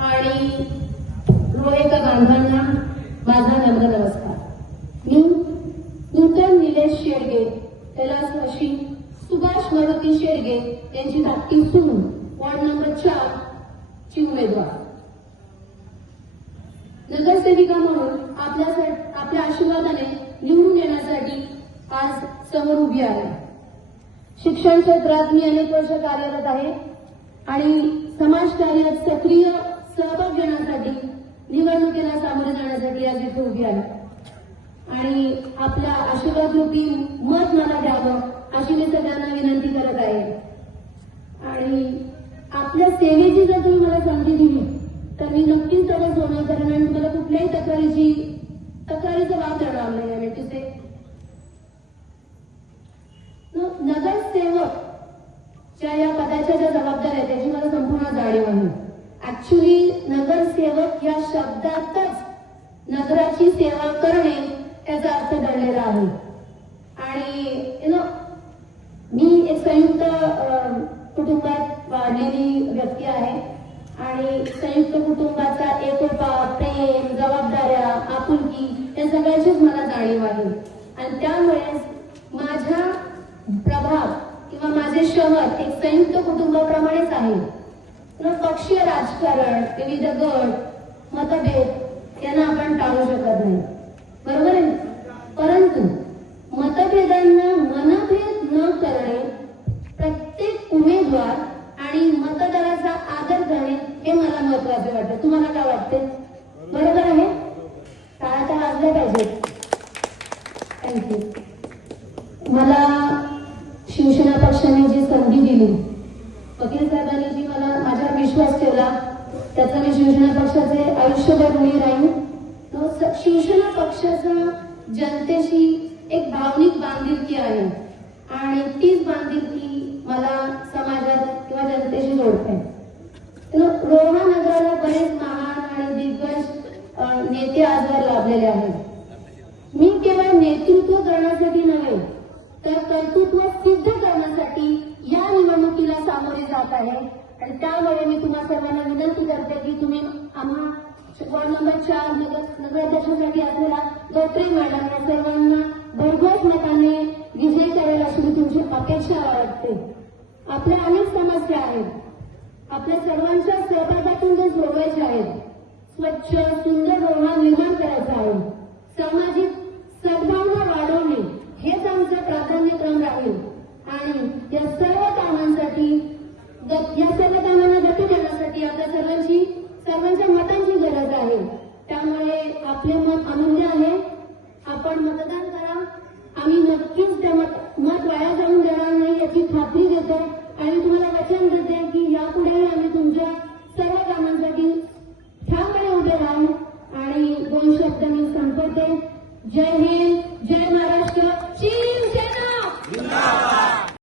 आणि रोहित बांधवांना माझा नम्र नमस्कार. मी नूतन निलेश शेडगे कैलास मशीन सुभाष मारुती शेडगे यांची धाकटी सुरू वॉर्ड नंबर चार ची उमेदवार. नगरसेविका म्हणून आपल्या आपल्या आशीर्वादाने निवडून येण्यासाठी आज समोर उभी आहे. शिक्षण क्षेत्रात मी अनेक वर्ष कार्यरत आहे आणि समाज कार्यात सक्रिय सहभाग घेण्यासाठी निवडणुकीला सामोरे जाण्यासाठी आज इथे उभी आहे. आणि आपल्या आशीर्वाद रूपी मत मला द्यावं अशी मी सगळ्यांना विनंती करत आहे. आणि आपल्या सेवेची जर तुम्ही मला संधी दिली तर मी नक्कीच त्याला सोनं करेन आणि तुम्हाला कुठल्याही तक्रारीची तक्रारीचा वाद देणार नाही आणि तिथे नगरसेवक च्या या पदाच्या ज्या जबाबदाऱ्या आहेत त्याची मला संपूर्ण जाणीव आहे ऍक्च्युली नगरसेवक या शब्दातच नगराची सेवा करणे त्याचा अर्थ दडलेला आहे. आणि यु नो मी एक संयुक्त कुटुंबात वाढलेली व्यक्ती आहे. आणि संयुक्त कुटुंबाचा एकोपा प्रेम जबाबदाऱ्या आपुलकी या सगळ्याचीच मला जाणीव आहे. आणि त्यामुळेच माझ्या प्रभाव किंवा माझे शहर एक संयुक्त कुटुंबाप्रमाणेच आहे. पक्षीय राजकारण विविध गट मतभेद यांना आपण टाळू शकत नाही. बरोबर आहे परंतु मतभेदांना मनभेद न करणे प्रत्येक उमेदवार आणि मतदाराचा आदर करणे हे मला महत्त्वाचे वाटतं. तुम्हाला काय वाटते? बरोबर आहे? टाळा तर वाजल्या पाहिजेत. थँक्यू मला शिवसेना पक्षाने जी संधी दिली वकील साहेबांनी जी मला माझ्यावर विश्वास ठेवला त्याचा मी शिवसेना पक्षाचे आयुष्यभर ऋणी राहीन. शिवसेना पक्षाचा जनतेशी एक भावनिक बांधिलकी आहे आणि तीच बांधिलकी मला समाजात किंवा जनतेशी जोडते. रोहा नगराला बरेच महान आणि दिग्गज नेते आजवर लाभलेले आहेत. मी केवळ नेतृत्व करण्यासाठी नव्हे तर कर्तृत्व सिद्ध सामोरे जात आहे. आणि त्यामुळे मी तुम्हा सर्वांना विनंती करते की तुम्ही आम्हा वॉर्ड नंबर चार नगर नगराध्यक्षासाठी असलेला धोत्रे मॅडम या सर्वांना भरघोस मताने विजय करायला अशी तुमची अपेक्षा वाटते आपल्या अनेक समस्या आहेत. आपल्या सर्वांच्या सहभागातून जे सोडवायचे आहेत स्वच्छ सुंदर रोहा निर्माण करायचा आहे. सामाजिक सद्भावना वाढवणे हेच आमचं प्राधान्यक्रम राहील. आहे. त्यामुळे आपले मत अमूल्य आहे. आपण मतदान करा. आम्ही नक्कीच त्या मत मत वाया जाऊन देणार नाही याची खात्री देतो आणि तुम्हाला वचन देते की यापुढेही आम्ही तुमच्या सर्व कामांसाठी ठामपणे उभे राहू आणि दोन शब्द मी संपवते. जय हिंद जय महाराज